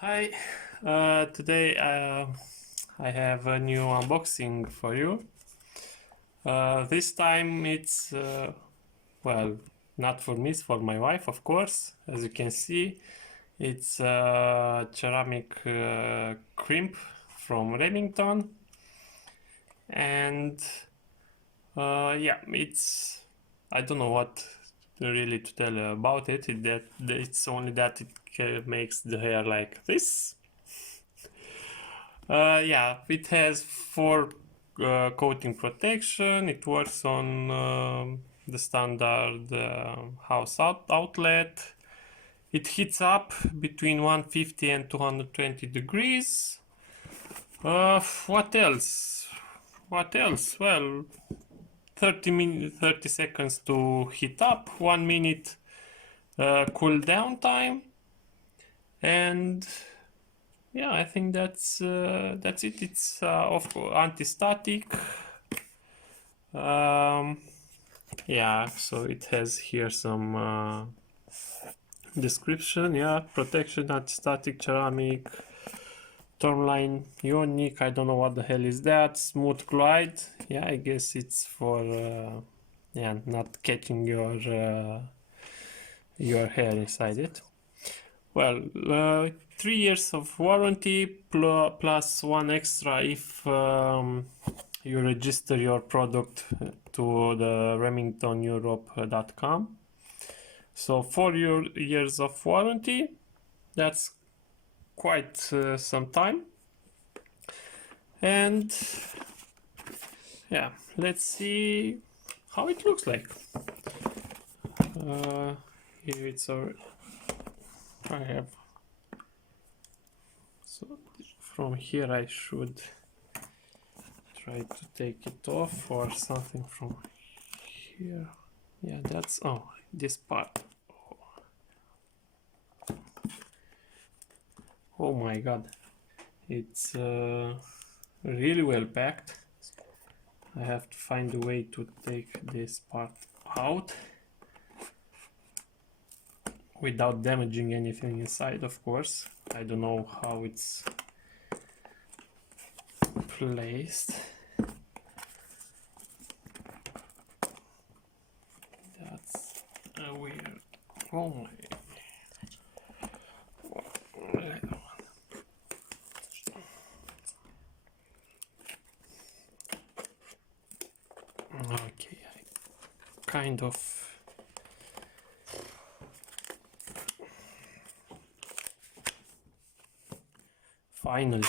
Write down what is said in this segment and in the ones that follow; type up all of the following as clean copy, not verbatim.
Hi, today I have a new unboxing for you. This time it's, well, not for me, it's for my wife, of course. As you can see, it's a ceramic crimp from Remington. And yeah, I don't know what really to tell about it. It's only that it makes the hair like this. Yeah, it has four coating protection. It works on the standard house outlet. It heats up between 150 and 220 degrees. What else? What else? Well, 30 seconds to heat up, 1 minute cool down time, and yeah, I think that's it. It's of anti-static. Um, yeah, so it has here some description. Yeah, protection, anti-static, ceramic, tourmaline, ionic. I don't know what the hell is that. Smooth glide. Yeah, I guess it's for yeah, not catching your hair inside it. Well, 3 years of warranty plus one extra if you register your product to the remingtoneurope.com. So 4 years of warranty, that's quite some time. And yeah, let's see how it looks like. Here it's our, I have, so from here I should try to take it off or something from here. Yeah, that's, oh, this part. Oh my god, it's really well packed. I have to find a way to take this part out without damaging anything inside, of course. I don't know how it's placed. That's weird. Oh my. Okay, I kind of finally.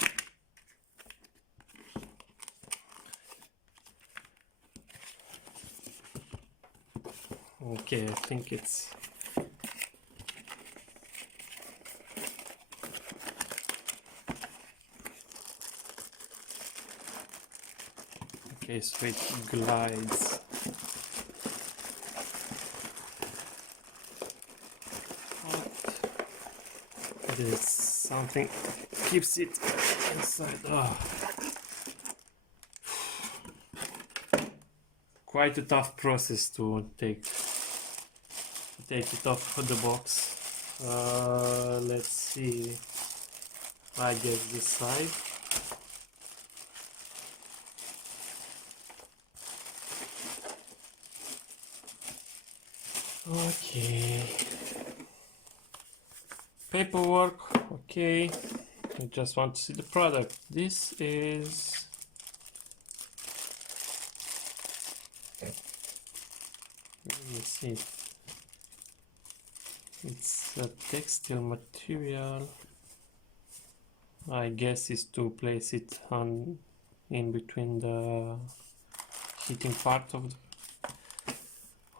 Okay, I think it's okay, so it glides. There's something keeps it inside. Oh. Quite a tough process to take it off the box. Let's see. I guess this side. Okay. Paperwork. Okay. I just want to see the product. This is. Let me see. It's a textile material. I guess is to place it on in between the heating part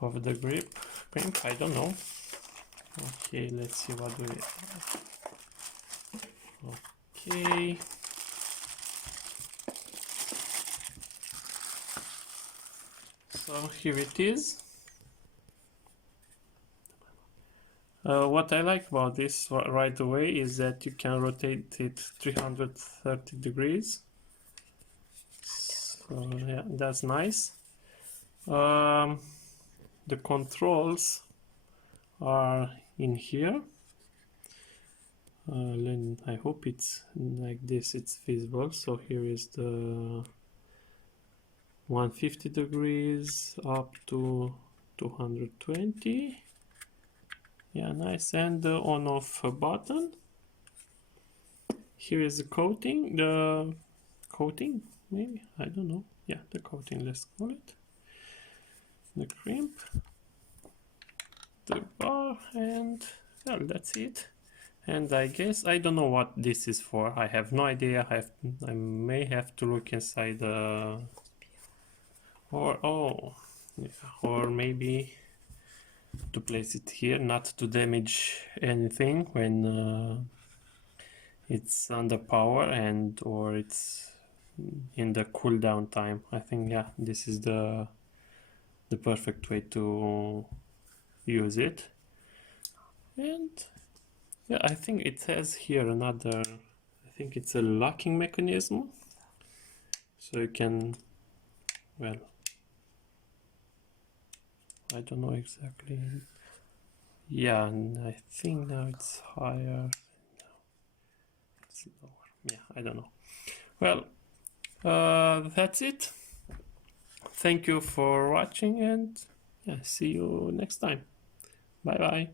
of the grip. I don't know. Okay, let's see what do we have. Okay. So here it is. What I like about this right away is that you can rotate it 330 degrees. So yeah, that's nice. The controls are in here. I hope it's like this, it's visible. So here is the 150 degrees up to 220. Yeah, nice. And the on off button. Here is the coating, maybe, I don't know. Yeah, the coating, let's call it. The crimp, the bar, and well, that's it. And I guess I don't know what this is for. I have no idea. I may have to look inside the or maybe to place it here, not to damage anything when it's under power and or it's in the cooldown time. I think yeah, this is the perfect way to use it. And yeah, I think it has here another, I think it's a locking mechanism, so you can, well, I don't know exactly. Yeah, and I think now it's higher, it's lower. Yeah, I don't know. Well, that's it. Thank you for watching, and yeah, see you next time. Bye bye.